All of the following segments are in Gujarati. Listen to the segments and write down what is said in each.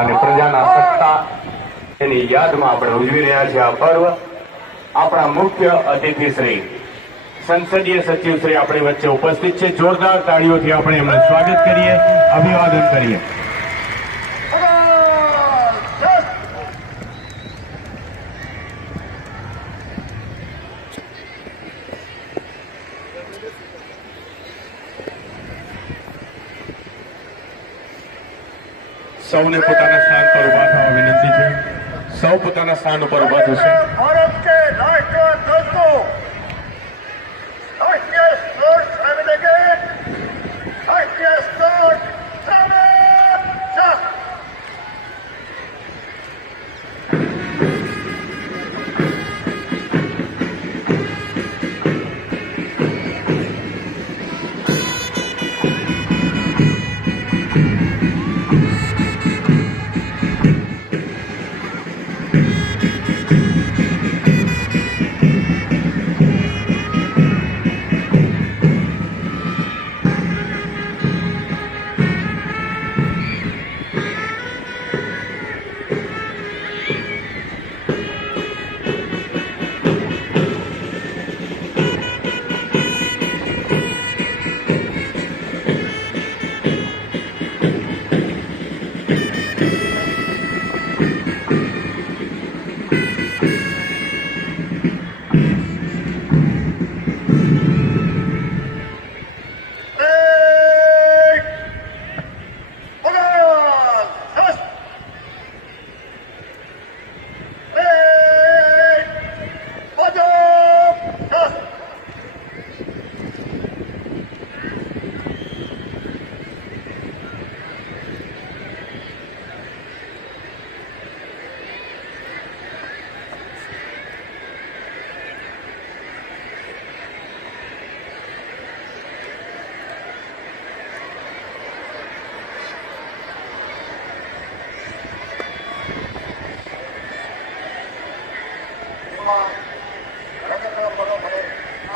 અને પ્રજાના સત્તા એની યાદમાં આપણે ઉજવી રહ્યા છીએ આ પર્વ। આપણા મુખ્ય અતિથિ શ્રી સંસદીય સચિવ શ્રી આપણી વચ્ચે ઉપસ્થિત છે। જોરદાર તાળીઓથી આપણે એમનું સ્વાગત કરીએ, અભિવાદન કરીએ। સૌને પોતાના સ્થાન પર ઉભા થવા વિનંતી છે। સૌ પોતાના સ્થાન ઉપર ઉભા થશે। भारत के राष्ट्रध्वज को राष्ट्रीय स्तर सामने लगे, राष्ट्रीय स्तर सामने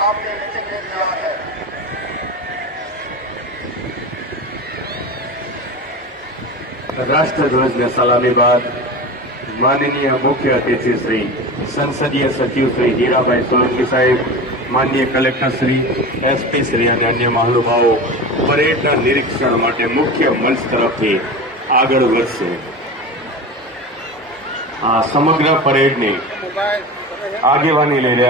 आपके नीचे के दिया है। રાષ્ટ્રધ્વજને સલામી બાદ માનનીય મુખ્ય અતિથિ શ્રી સંસદીય સચિવ શ્રી હીરાભાઈ સોલંકી સાહેબ, માનનીય કલેક્ટર શ્રી, એસપી શ્રી અને અન્ય મહાનુભાવો પરેડના નિરીક્ષણ માટે મુખ્ય મંચ તરફથી આગળ વધશે। આ સમગ્ર પરેડની આગેવાની લઈ રહ્યા